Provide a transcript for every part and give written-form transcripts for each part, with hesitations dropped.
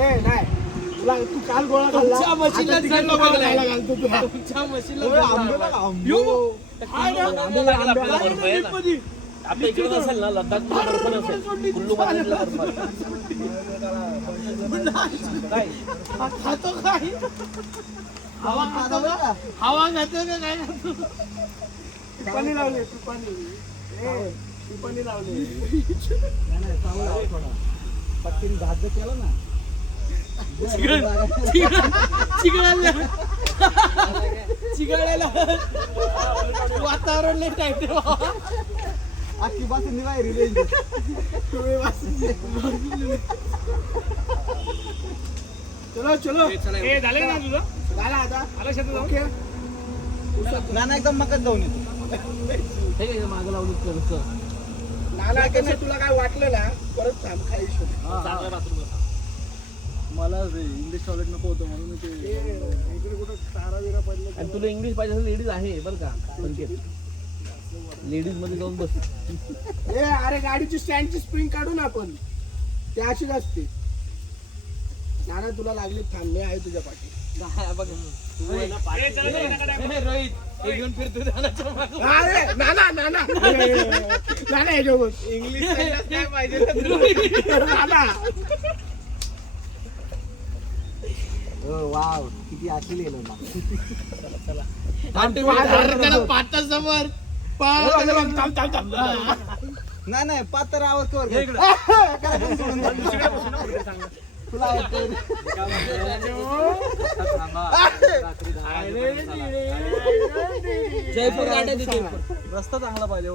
नाही तुला तू काल गोळा खाल्ला घालतो तुमच्या मशीनला आपल्या इकडे नसेल ना लद्दाख बर्फ नसेल कुल्लू मनालीला बर्फ काय खातो काय हवा खातो का हवा खातो का काय खातो पाणी लावले पाणी लावले पत्तीने भाज्य केलं ना चिघळायला वातावरण नाही टाईट आखी बासून बाहेर चलो चलो झालं ना तुझं झाला आता आला शेतात ओके नाना एकदम मकत जाऊन येतो मागं लावलं नाना तुला काय वाटलं ना परत थांब काही मला इंग्लिश टॉयलेट नको होतं म्हणून ते इकडे कुठं तारा बिरा पडलं आणि तुला इंग्लिश पाहिजे असेल लेडीज आहे बरं का लेडीज मध्ये जाऊन बस अरे गाडीची स्टँडची स्प्रिंग काढू ना आपण ते अशीच असते नाना तुला लागली थांब मी आहे तुझ्या पाठी घेऊन फिरतो नाना इंग्लिश काय पाहिजे वाव किती आखी लिहिलं पाच समोर नाही पात्र आवाज तुला रस्ता चांगला पाहिजे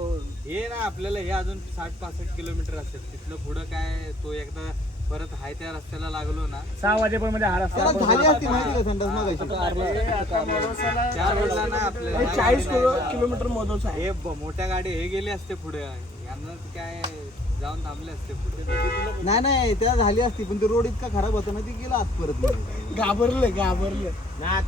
हे ना आपल्याला हे अजून 60-65 किलोमीटर असेल तिथलं पुढं काय तो एकदा परत हाय त्या रस्त्याला लागलो ना 6 वाजेपर्यंत हा रस्ता झाली असती माहिती का संडास त्या रोडला ना आपल्याला 40 किलोमीटर मोजवच आहे हे मोठ्या गाडी हे गेले असते पुढे यांना काय जाऊन थांबले असते पुढे नाही त्या झाली असती पण ते रोड इतका खराब होता ना ती गेला आत परत घाबरले